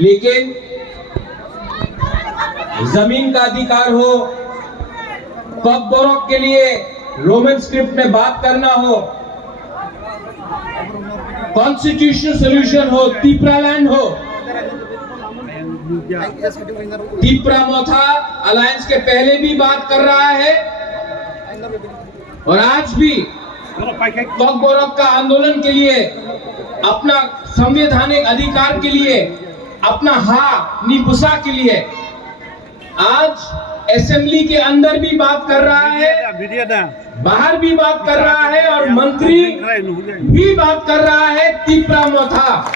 लेकिन जमीन का अधिकार हो, कॉक बोरोक के लिए रोमन स्क्रिप्ट में बात करना हो, कॉन्स्टिट्यूशनल सोल्यूशन हो, तिप्रा लैंड हो, तिप्रा मोथा अलायंस के पहले भी बात कर रहा है और आज भी कॉक बोरोक का आंदोलन के लिए, अपना संवैधानिक अधिकार के लिए, अपना हा निपुसा के लिए आज असेंबली के अंदर भी बात कर रहा है, बाहर भी बात कर रहा है और मंत्री भी बात कर रहा है तिप्रा मोथा।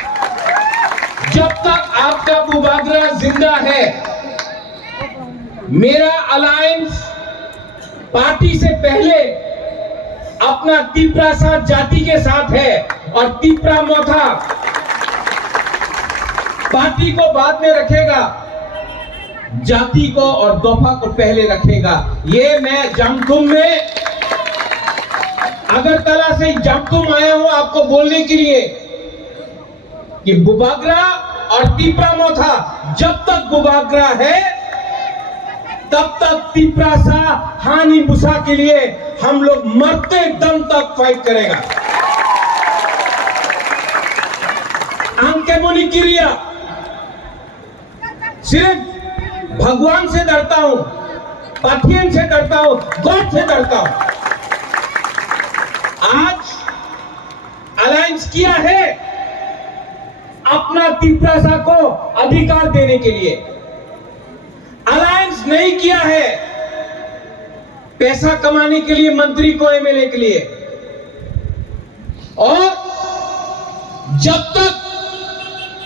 जब तक आपका बुबागरा जिंदा है, मेरा अलायंस पार्टी से पहले अपना तिप्रा साथ जाति के साथ है और तिप्रा मोथा पार्टी को बाद में रखेगा, जाति को और दोफा को पहले रखेगा। ये मैं जामथुम में, अगरतला से जामथुम आया हूं आपको बोलने के लिए कि बुबागरा और तिप्रा मोथा, जब तक बुबागरा है तब तक तिप्रा सा हानि बुसा के लिए हम लोग मरते दम तक फाइट करेगा। आंके बोनी क्रिया, सिर्फ भगवान से डरता हूं, पाथियन से डरता हूं, गॉड से डरता हूं। आज अलायंस किया है अपना तिप्रासा को अधिकार देने के लिए, अलायंस नहीं किया है पैसा कमाने के लिए, मंत्री को, एमएलए के लिए। और जब तक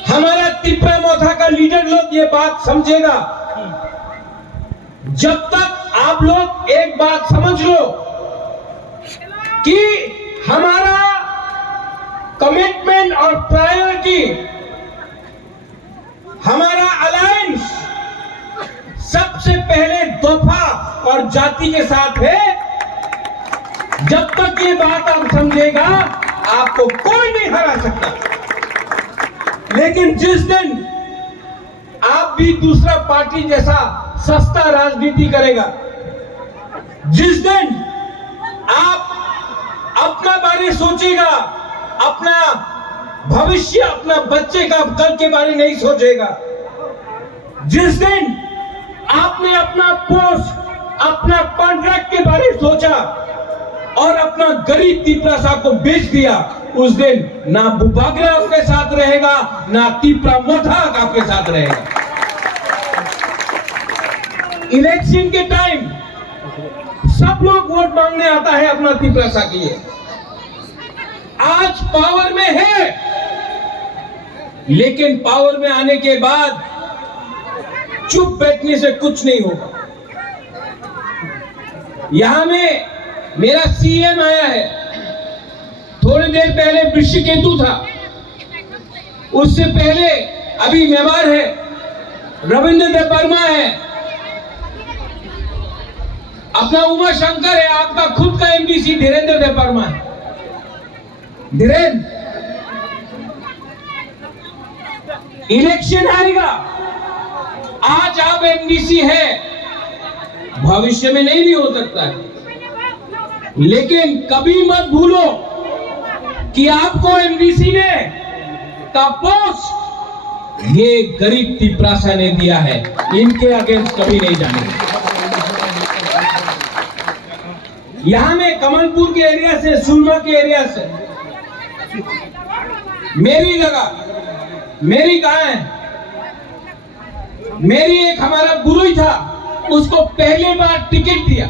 हमारा तिप्रा मोथा का लीडर लोग ये बात समझेगा, जब तक आप लोग एक बात समझ लो कि हमारा कमिटमेंट और प्रायोरिटी, हमारा अलायंस सबसे पहले दोफा और जाति के साथ है, जब तक ये बात आप समझेगा आपको कोई नहीं हरा सकता। लेकिन जिस दिन आप भी दूसरा पार्टी जैसा सस्ता राजनीति करेगा, जिस दिन आप अपना बारे सोचेगा, अपना भविष्य, अपना बच्चे का कल के बारे नहीं सोचेगा, जिस दिन आपने अपना पोस्ट, अपना कॉन्ट्रैक्ट के बारे सोचा और अपना गरीब तिप्रा साहब को बेच दिया, उस दिन ना बुबागरा आपके साथ रहेगा, ना तिप्रा मोथा आपके साथ रहेगा। इलेक्शन के टाइम सब लोग वोट मांगने आता है अपना तिप्रा साहब के लिए। आज पावर में है, लेकिन पावर में आने के बाद चुप बैठने से कुछ नहीं होगा। यहां में मेरा सीएम आया है, थोड़ी देर पहले वृषकेतु था, उससे पहले अभी मेवाड़ है, रविंद्र देव वर्मा है, अपना उमा शंकर है, आपका खुद का एमडीसी धीरेन्द्र देव वर्मा है। धीरेन्द्र, इलेक्शन आएगा, आज आप एमडीसी है, भविष्य में नहीं भी हो सकता है, लेकिन कभी मत भूलो कि आपको एमडीसी ने का पोस्ट ये गरीब तिप्रासा ने दिया है, इनके अगेंस्ट कभी नहीं जाने। यहां में कमलपुर के एरिया से, सुरमा के एरिया से मेरी जगह, मेरी कहां है, मेरी एक हमारा गुरु ही था, उसको पहली बार टिकट दिया,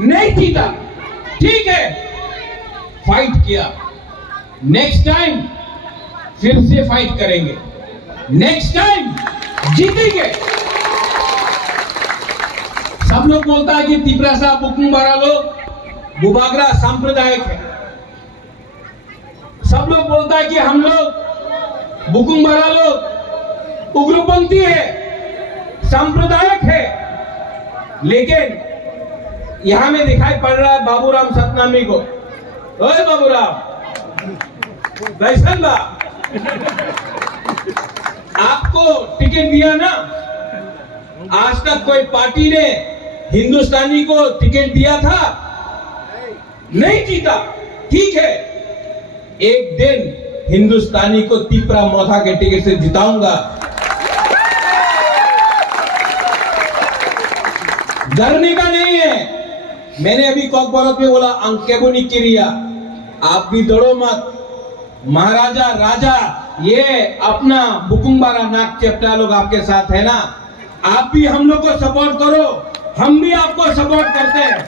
नहीं जीता, ठीक है, फाइट किया, नेक्स्ट टाइम फिर से फाइट करेंगे, नेक्स्ट टाइम जीतेंगे। सब लोग बोलता है कि तिप्रासा, बुकुंबारा लोग बुबागरा सांप्रदायिक है, सब लोग बोलता है कि हम लोग बुकुंबारा लोग उग्रपंथी है, सांप्रदायिक है, लेकिन यहां में दिखाई पड़ रहा है बाबूराम सतनामी को। ओए बाबूराम, कैसन बा? आपको टिकट दिया ना, आज तक कोई पार्टी ने हिंदुस्तानी को टिकट दिया था? नहीं जीता। ठीक है, एक दिन हिंदुस्तानी को तीपरा मोथा के टिकट से जिताऊंगा। डरने का नहीं है। मैंने अभी कॉकबोरक में बोला अंकेबुनी किरिया, आप भी डरो मत। महाराजा राजा ये अपना बुकुंबारा नाक चेप्टा लोग आपके साथ है ना, आप भी हम लोग को सपोर्ट करो, हम भी आपको सपोर्ट करते हैं।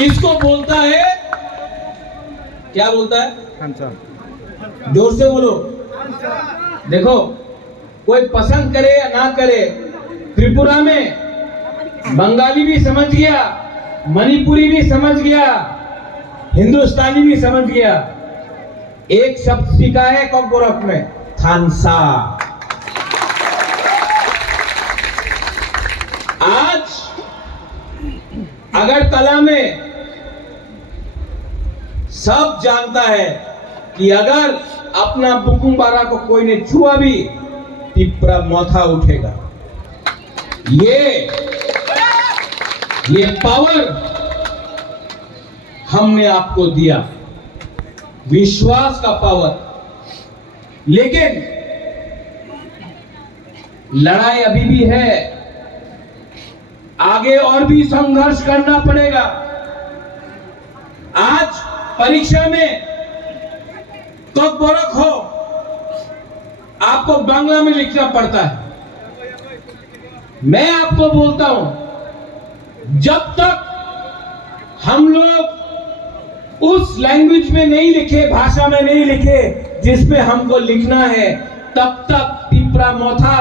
इसको बोलता है, क्या बोलता है? जोर से बोलो। देखो, कोई पसंद करे या ना करे, त्रिपुरा में बंगाली भी समझ गया, मणिपुरी भी समझ गया, हिंदुस्तानी भी समझ गया। एक शब्द सीखा है कॉकबोरक में, थानसा। आज अगरतला में सब जानता है कि अगर अपना बुकुंबारा को कोई ने छुआ भी, तीपरा मोथा उठेगा। ये पावर हमने आपको दिया, विश्वास का पावर। लेकिन लड़ाई अभी भी है, आगे और भी संघर्ष करना पड़ेगा। आज परीक्षा में कॉकबोरक हो, आपको बांग्ला में लिखना पड़ता है। मैं आपको बोलता हूं, जब तक हम लोग उस लैंग्वेज में नहीं लिखे, भाषा में नहीं लिखे जिसमें हमको लिखना है, तब तक तीपरा मोथा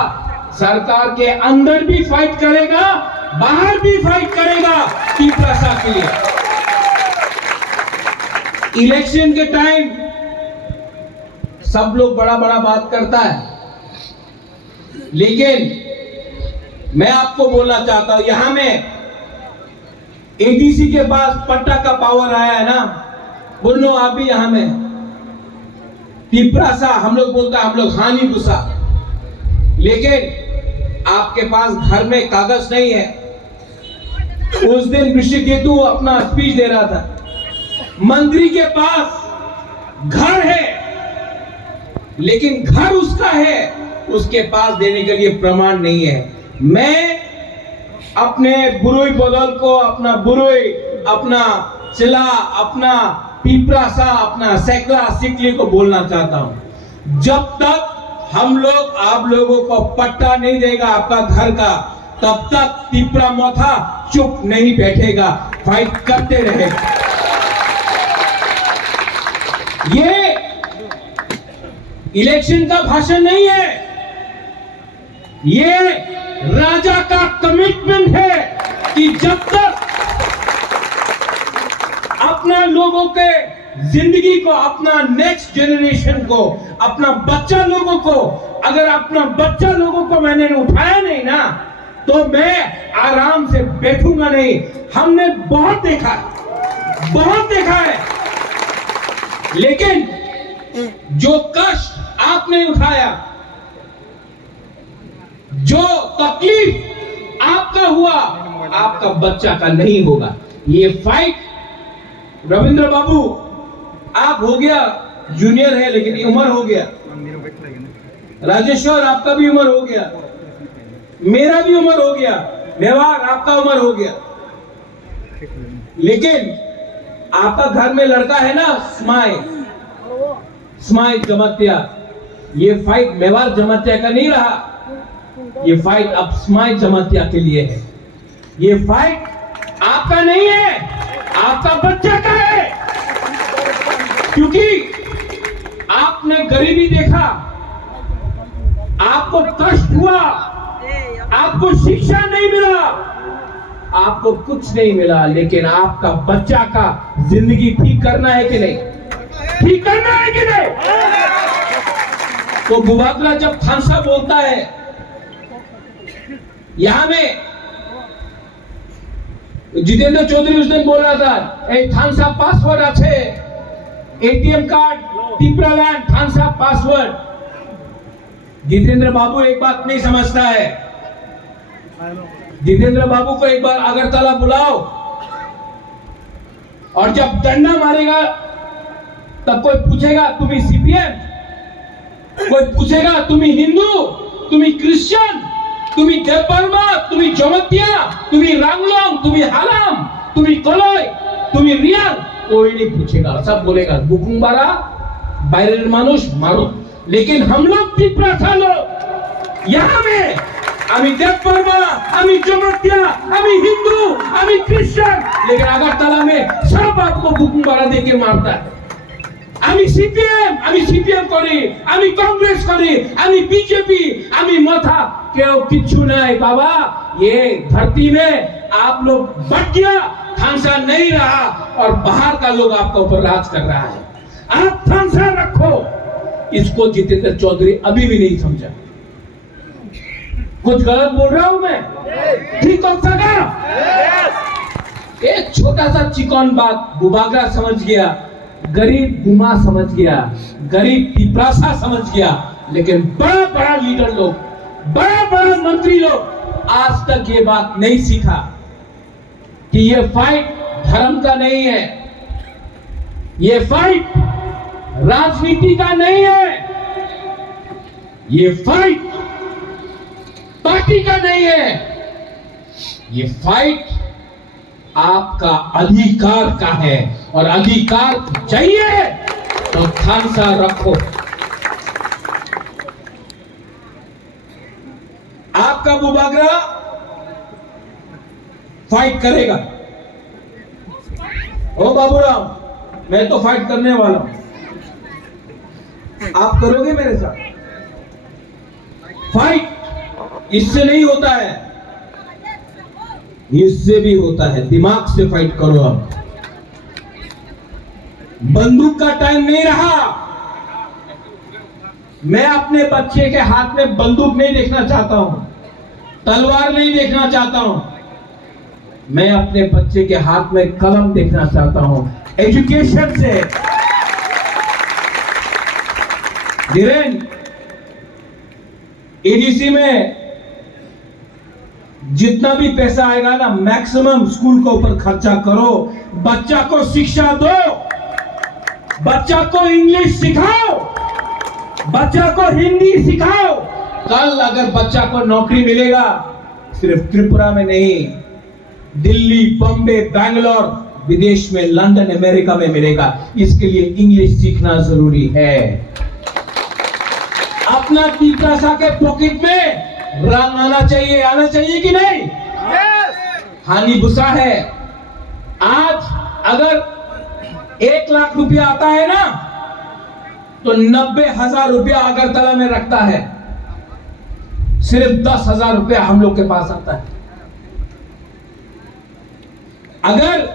सरकार के अंदर भी फाइट करेगा, बाहर भी फाइट करेगा तीपरा सा के लिए। इलेक्शन के टाइम सब लोग बड़ा बड़ा बात करता है, लेकिन मैं आपको बोलना चाहता हूं, यहां में एडीसी के पास पट्टा का पावर आया है ना, बोलो आप भी यहां में तीपरा सा, हम लोग बोलता है हम लोग हानि गुस्सा, लेकिन आपके पास घर में कागज नहीं है। उस दिन ऋषिकेतु अपना स्पीच दे रहा था, मंत्री के पास घर है, लेकिन घर उसका है, उसके पास देने के लिए प्रमाण नहीं है। मैं अपने बुरुई बदल को, अपना बुरुई, अपना चिला, अपना पीपरा सा, अपना सैकला सिकली को बोलना चाहता हूं, जब तक हम लोग आप लोगों को पट्टा नहीं देगा आपका घर का, तब तक तीपरा मोथा चुप नहीं बैठेगा, फाइट करते रहेगा। ये इलेक्शन का भाषण नहीं है, ये राजा का कमिटमेंट है कि जब तक अपना लोगों के जिंदगी को, अपना नेक्स्ट जेनरेशन को, अपना बच्चा लोगों को, अगर अपना बच्चा लोगों को मैंने उठाया नहीं ना, तो मैं आराम से बैठूंगा नहीं। हमने बहुत देखा है, बहुत देखा है, लेकिन जो कष्ट आपने उठाया, जो तकलीफ आपका हुआ, आपका बच्चा का नहीं होगा। ये फाइट रविंद्र बाबू, आप हो गया जूनियर है, लेकिन उम्र हो गया। राजेश्वर आपका भी उम्र हो गया, मेरा भी उम्र हो गया, मेवाड़ आपका उम्र हो गया, लेकिन आपका घर में लड़का है ना, स्माइल जमातिया। ये फाइट मेवाड़ जमातिया का नहीं रहा, ये फाइट अब स्माइल जमातिया के लिए है। ये फाइट आपका नहीं है, आपका बच्चा का है, क्योंकि आपने गरीबी देखा, आपको कष्ट हुआ, आपको शिक्षा नहीं मिला, आपको कुछ नहीं मिला, लेकिन आपका बच्चा का जिंदगी ठीक करना है कि नहीं, ठीक करना है कि नहीं। तो बुबाकला जब थानसा बोलता है, यहां में जितेंद्र चौधरी उस दिन बोल रहा था, थानसा पासवर्ड আছে, एटीएम कार्ड टिपरालैंड थानसा पासवर्ड। जितेंद्र बाबू एक बात नहीं समझता है। जितेंद्र बाबू को एक बार अगरतला बुलाओ और जब डंडा मारेगा तब कोई पूछेगा तुम्ही सीपीएम, कोई पूछेगा तुम्ही हिंदू, तुम्ही क्रिश्चियन, तुम्ही देवबर्मा, तुम्ही जमतिया, तुम्ही रांगलोंग, तुम्ही हालाम, तुम्ही कलोय, तुम्ही रियांग, कोई नहीं पूछेगा। सब बोलेगा बुकुंबारा বাইরের মানুষ मारो। लेकिन हम लोग त्रिपुरा लोग यहाँ में আমি देवबर्मा, আমি जमतिया, আমি हिंदू, আমি क्रिश्चियन, लेकिन अगरतला में सब आपको बुकुंबारा देके मारता है। আমি সিপিএম করি, আমি कांग्रेस করি, আমি बीजेपी, আমি माथा क्यों किच्छु नहीं बाबा। ये धरती में आप लोग बट गया, थानसा नहीं रहा और बाहर का लोग आपका ऊपर राज कर रहा है। आप थानसा रखो। इसको जितेंद्र चौधरी अभी भी नहीं समझा। कुछ गलत बोल रहा हूं मैं? ठीक हो सका? एक छोटा सा चिकन बात बुबागरा समझ गया, गरीब गुमा समझ गया, गरीब पिपरासा समझ गया, लेकिन बड़ा बड़ा लीडर लोग, बड़ा बड़ा मंत्री लोग आज तक ये बात नहीं सीखा कि ये फाइट धर्म का नहीं है, ये फाइट राजनीति का नहीं है, ये फाइट पार्टी का नहीं है, ये फाइट आपका अधिकार का है। और अधिकार चाहिए तो थानसा रखो। आपका बुबागरा फाइट करेगा। ओ बाबूराव, मैं तो फाइट करने वाला हूं, आप करोगे मेरे साथ फाइट? इससे नहीं होता है, इससे भी होता है। दिमाग से फाइट करो। अब बंदूक का टाइम नहीं रहा। मैं अपने बच्चे के हाथ में बंदूक नहीं देखना चाहता हूं, तलवार नहीं देखना चाहता हूं। मैं अपने बच्चे के हाथ में कलम देखना चाहता हूं। एजुकेशन से धीरेन एडीसी में जितना भी पैसा आएगा ना, मैक्सिमम स्कूल के ऊपर खर्चा करो। बच्चा को शिक्षा दो, बच्चा को इंग्लिश सिखाओ, बच्चा को हिंदी सिखाओ। कल अगर बच्चा को नौकरी मिलेगा, सिर्फ त्रिपुरा में नहीं, दिल्ली, बॉम्बे, बैंगलोर, विदेश में, लंदन, अमेरिका में मिलेगा। इसके लिए इंग्लिश सीखना जरूरी है। अपना पिपरासा के पॉकेट में रंग आना चाहिए कि नहीं? हानि बुसा है। आज अगर 1 लाख रुपया आता है ना, तो 90,000 रुपया अगरतला में रखता है, सिर्फ 10,000 रुपया हम लोग के पास आता है। अगर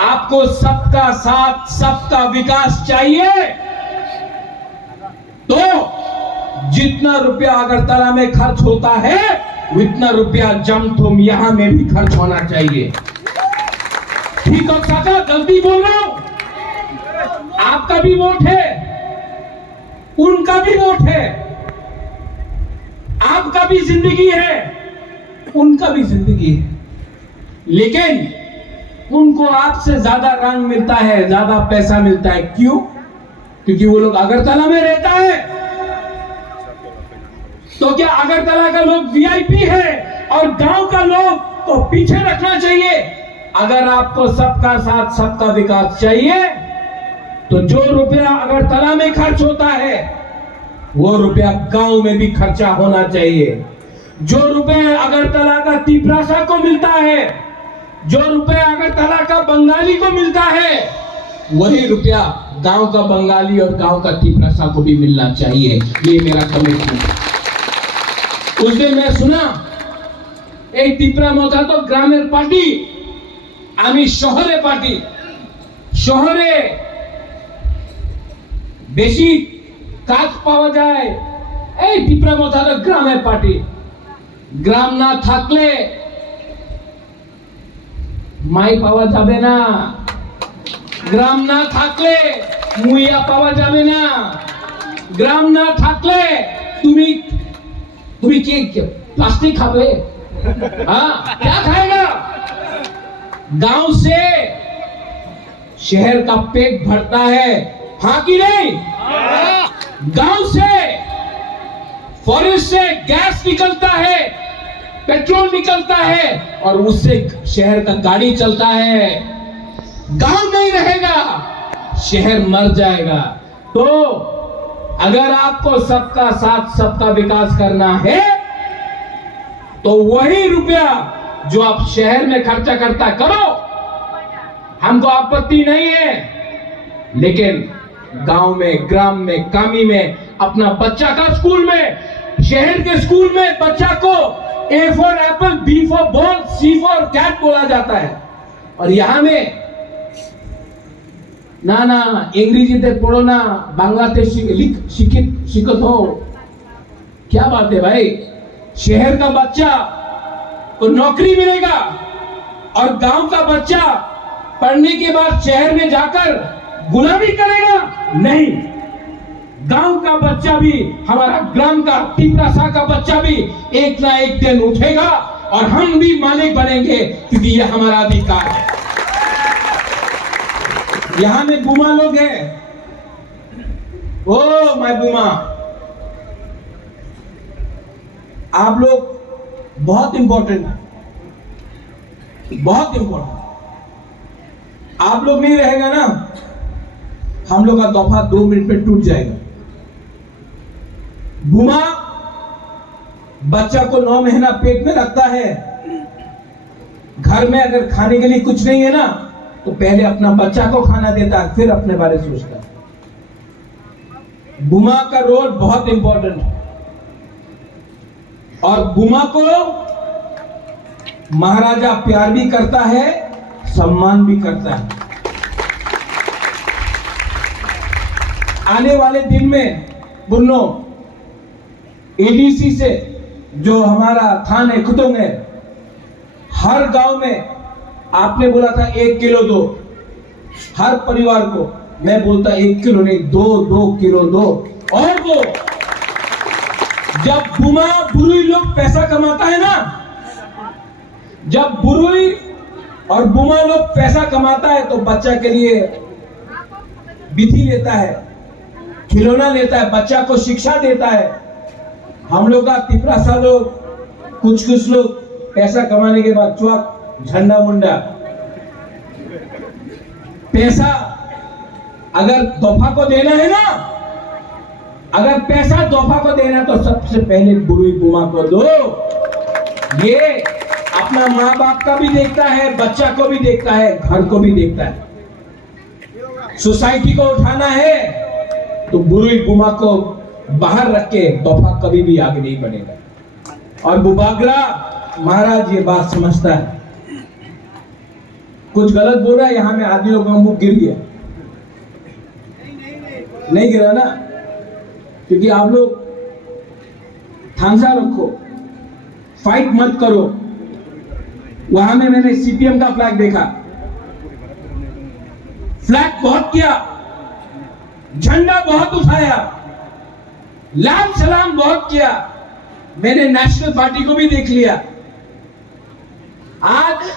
आपको सबका साथ, सबका विकास चाहिए, तो जितना रुपया अगरतला में खर्च होता है, उतना रुपया जमथुम यहां में भी खर्च होना चाहिए। ठीक हो काका? गलती बोल रहा हूं? आपका भी वोट है, उनका भी वोट है, आपका भी जिंदगी है, उनका भी जिंदगी है, लेकिन उनको आपसे ज्यादा रंग मिलता है, ज्यादा पैसा मिलता है। क्यों? क्योंकि वो लोग अगरतला में रहता है। तो क्या अगरतला का लोग वीआईपी है और गांव का लोग को पीछे रखना चाहिए? अगर आपको सबका साथ, सबका विकास चाहिए, तो जो रुपया अगरतला में खर्च होता है, वो रुपया गांव में भी खर्चा होना चाहिए। जो रुपया अगरतला का तिपरासा को मिलता है, जो रुपया अगरतला का बंगाली को मिलता है, वही रुपया गांव का बंगाली और गांव का तिपरासा को भी मिलना चाहिए। ये मेरा कमिटमेंट है। उस दिन मैं सुना एक त्रिपुरा मजा तो ग्रामेर पार्टी, आमी शहरे पार्टी, शहरे বেশি কাজ পাওয়া যায়, এই ত্রিপুরা মধ্যে গ্রামের পার্টি। গ্রাম না থাকলে মাই পাওয়া যাবে না, গ্রাম না থাকলে মুইয়া পাওয়া যাবে না, গ্রাম না থাকলে তুমি तुम्ही प्लास्टिक खावे, हाँ क्या खाएगा? गांव से शहर का पेट भरता है, हाँ कि नहीं? गांव से फॉरेस्ट से गैस निकलता है, पेट्रोल निकलता है और उससे शहर का गाड़ी चलता है। गांव नहीं रहेगा, शहर मर जाएगा। तो अगर आपको सबका साथ सबका विकास करना है तो वही रुपया जो आप शहर में खर्चा करता करो, हमको आपत्ति नहीं है। लेकिन गांव में, ग्राम में, कामी में अपना बच्चा का स्कूल में, शहर के स्कूल में बच्चा को A for apple, B for ball, C for cat बोला जाता है और यहां में ना अंग्रेजी ते पढ़ो ना, बांग्लाते शिक्षित हो। क्या बात है भाई? शहर का बच्चा को नौकरी मिलेगा और गांव का बच्चा पढ़ने के बाद शहर में जाकर गुलामी करेगा? नहीं, गांव का बच्चा भी, हमारा ग्राम का टिपरासा का बच्चा भी एक ना एक दिन उठेगा और हम भी मालिक बनेंगे, क्योंकि यह हमारा अधिकार है। यहां में बुमा लोग हैं, ओ माय बुमा, आप लोग बहुत इंपॉर्टेंट है, बहुत इंपॉर्टेंट। आप लोग नहीं रहेगा ना, हम लोग का तोहफा 2 मिनट में टूट जाएगा। बुमा बच्चा को 9 महीना पेट में रखता है। घर में अगर खाने के लिए कुछ नहीं है ना, तो पहले अपना बच्चा को खाना देता है, फिर अपने बारे में सोचता है। बुमा का रोल बहुत इंपॉर्टेंट है और बुमा को महाराजा प्यार भी करता है, सम्मान भी करता है। आने वाले दिन में बुन्नो एडीसी से जो हमारा थान है, खुतुंग है, हर गांव में आपने बोला था 1 किलो दो हर परिवार को, मैं बोलता 1 किलो नहीं, 2 किलो दो। और वो जब बुमा बुरुई लोग पैसा कमाता है ना, जब बुरुई और बुमा लोग पैसा कमाता है तो बच्चा के लिए विधि लेता है, खिलौना लेता है, बच्चा को शिक्षा देता है। हम लोग का तिपरासा लोग, कुछ लोग पैसा कमाने के बाद चौक झंडा मुंडा पैसा अगर तोहफा को देना है ना, अगर पैसा तोहफा को देना तो सबसे पहले बुरुई बुमा को दो। ये अपना माँ बाप का भी देखता है, बच्चा को भी देखता है, घर को भी देखता है। सोसाइटी को उठाना है तो बुरुई बुमा को बाहर रख के तोहफा कभी भी आगे नहीं बढ़ेगा। और बुबागरा महाराज ये बात समझता है। कुछ गलत बोल रहा है, यहां में आदमी लोग का मुंह गिर गया, नहीं गिरा ना, क्योंकि आप लोग थांसा रखो, फाइट मत करो। वहां में मैंने सीपीएम का फ्लैग देखा, फ्लैग बहुत किया, झंडा बहुत उठाया, लाल सलाम बहुत किया। मैंने नेशनल पार्टी को भी देख लिया। आज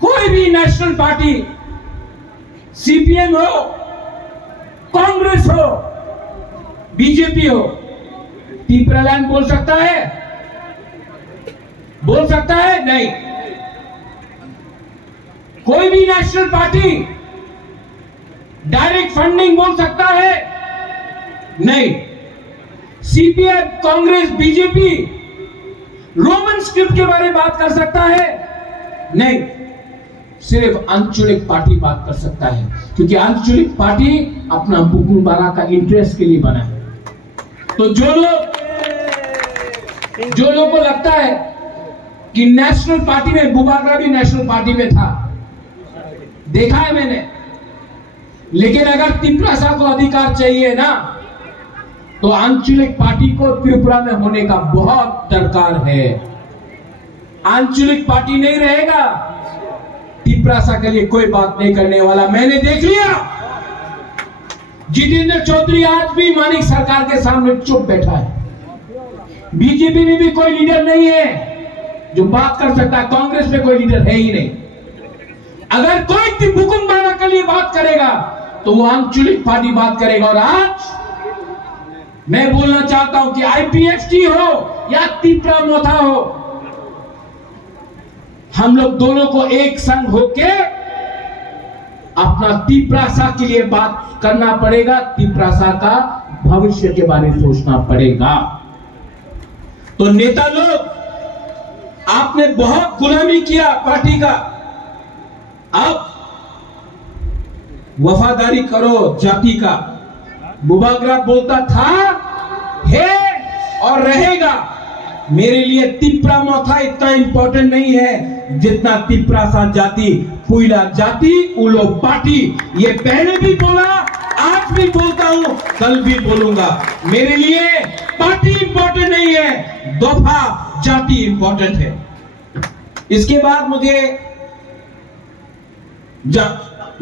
कोई भी नेशनल पार्टी, सीपीएम हो, कांग्रेस हो, बीजेपी हो, टिपरालैंड बोल सकता है? बोल सकता है? नहीं। कोई भी नेशनल पार्टी डायरेक्ट फंडिंग बोल सकता है? नहीं। CPM, Congress, BJP Roman script के बारे में बात कर सकता है? नहीं। सिर्फ आंचलिक पार्टी बात कर सकता है, क्योंकि आंचलिक पार्टी अपना बुकुंबारा का इंटरेस्ट के लिए बना है। तो जो लोग को लगता है कि नेशनल पार्टी में, बुबागरा भी नेशनल पार्टी में था, देखा है मैंने। लेकिन अगर तिपरासा को अधिकार चाहिए ना, तो आंचलिक पार्टी को त्रिपुरा में होने का बहुत दरकार है। आंचलिक पार्टी नहीं रहेगा, तिपरासा के लिए कोई बात नहीं करने वाला। मैंने देख लिया, जितेंद्र चौधरी आज भी मानिक सरकार के सामने चुप बैठा है। बीजेपी में भी कोई लीडर नहीं है जो बात कर सकता है, कांग्रेस में कोई लीडर है ही नहीं। अगर कोई तिब्बुकुंबाना के लिए बात करेगा तो वो आंचलिक पार्टी बात करेगा। और आज मैं बोलना चाहता हूं कि आईपीएफटी हो या तिप्रा मोथा हो, हम लोग दोनों को एक संग होके अपना तिप्रासा के लिए बात करना पड़ेगा। तिप्रासा का भविष्य के बारे में सोचना पड़ेगा। तो नेता लोग, आपने बहुत गुलामी किया पार्टी का, अब वफादारी करो जाति का। बुबाग्रा बोलता था, है और रहेगा। मेरे लिए तिप्रा मोथा इतना इंपॉर्टेंट नहीं है जितना तिप्रासा जाति, पुइला जाति, उलो पार्टी। ये पहले भी बोला, आज भी बोलता हूं, कल भी बोलूंगा। मेरे लिए पार्टी इंपॉर्टेंट नहीं है, दोफा जाति इंपॉर्टेंट है। इसके बाद मुझे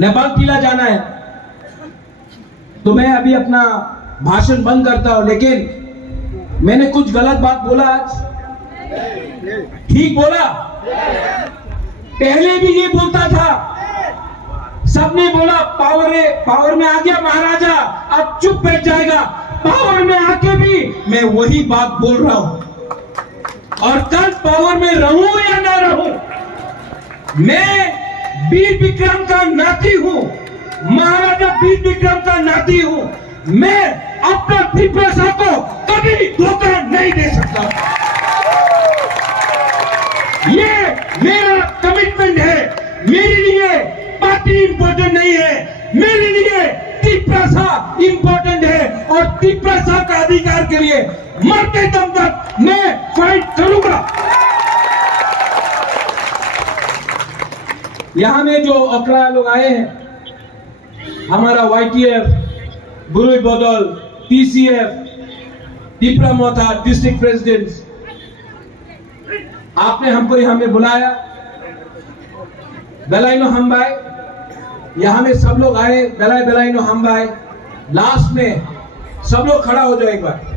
नेपाल किला जाना है, तो मैं अभी अपना भाषण बंद करता हूं। लेकिन मैंने कुछ गलत बात बोला आज? ठीक बोला? पहले भी ये बोलता था, सबने बोला पावर में आ गया महाराजा, अब चुप बैठ जाएगा। पावर में आके भी मैं वही बात बोल रहा हूं, और कल पावर में रहूं या ना रहूं, मैं वीर विक्रम का नाती हूं, महाराजा वीर विक्रम का नाती हूं। मैं अपना तिप्रासा को कभी धोखा नहीं दे सकता। ये मेरा कमिटमेंट है। मेरे लिए पार्टी इंपॉर्टेंट नहीं है, मेरे लिए तिप्रासा इंपॉर्टेंट है, और तिप्रासा का अधिकार के लिए मरते दम तक मैं फाइट करूंगा। यहां में जो अकरा लोग आए हैं, हमारा वाईटीएफ, बुरुई बदल, टीसीएफ, तिप्रा मोथा डिस्ट्रिक्ट प्रेसिडेंट, आपने हमको यहां में बुलाया। बेलाइनो हमबाई, यहां में सब लोग आए। बेलाइनो हमबाई, लास्ट में सब लोग खड़ा हो जाओ एक बार।